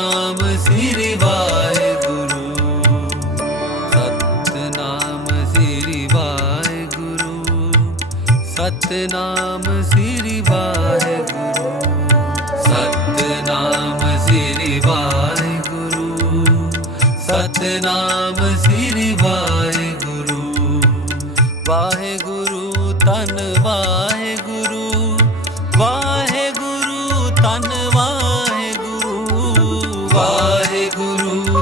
नाम श्री वाहे गुरु सत नाम श्री वाहे गुरु सत नाम श्री वाहे गुरु सत नाम श्री वाहे गुरु सत नाम श्री वाहे गुरु वाहे गुरु धन वाहे गुरु वाहे गुरु धन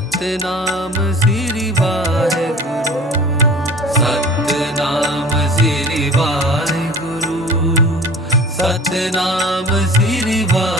सतनाम श्री गुरु सतनाम श्री वाहेगुरु सतनाम श्री वाह